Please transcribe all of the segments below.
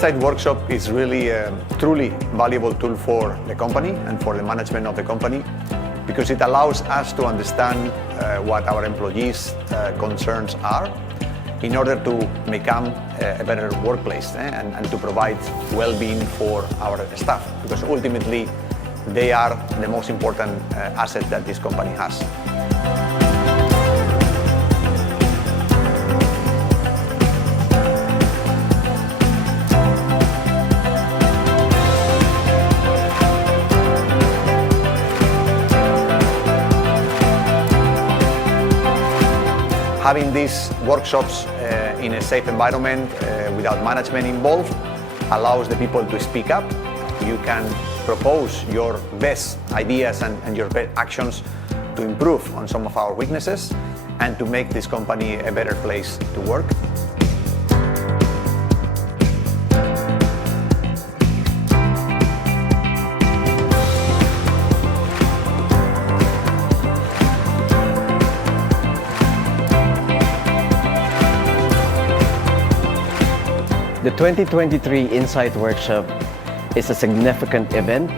Insight Workshop is really a truly valuable tool for the company and for the management of the company, because it allows us to understand what our employees' concerns are in order to become a better workplace and to provide well-being for our staff, because ultimately they are the most important asset that this company has. Having these workshops in a safe environment without management involved allows the people to speak up. You can propose your best ideas and your best actions to improve on some of our weaknesses and to make this company a better place to work. The 2023 Insight Workshop is a significant event,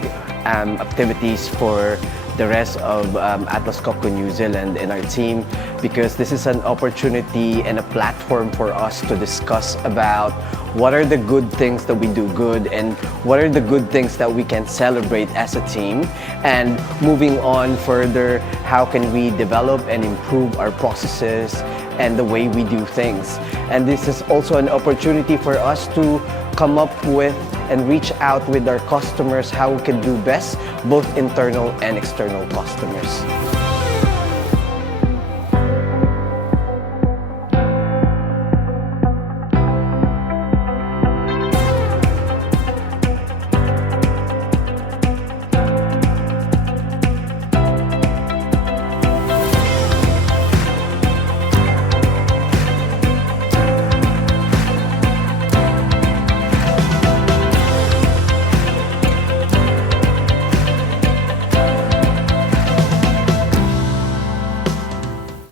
activities for the rest of Atlas Copco New Zealand and our team, because this is an opportunity and a platform for us to discuss about what are the good things that we do good and what are the good things that we can celebrate as a team, and moving on further, how can we develop and improve our processes and the way we do things. And this is also an opportunity for us to come up with and reach out with our customers how we can do best, both internal and external customers.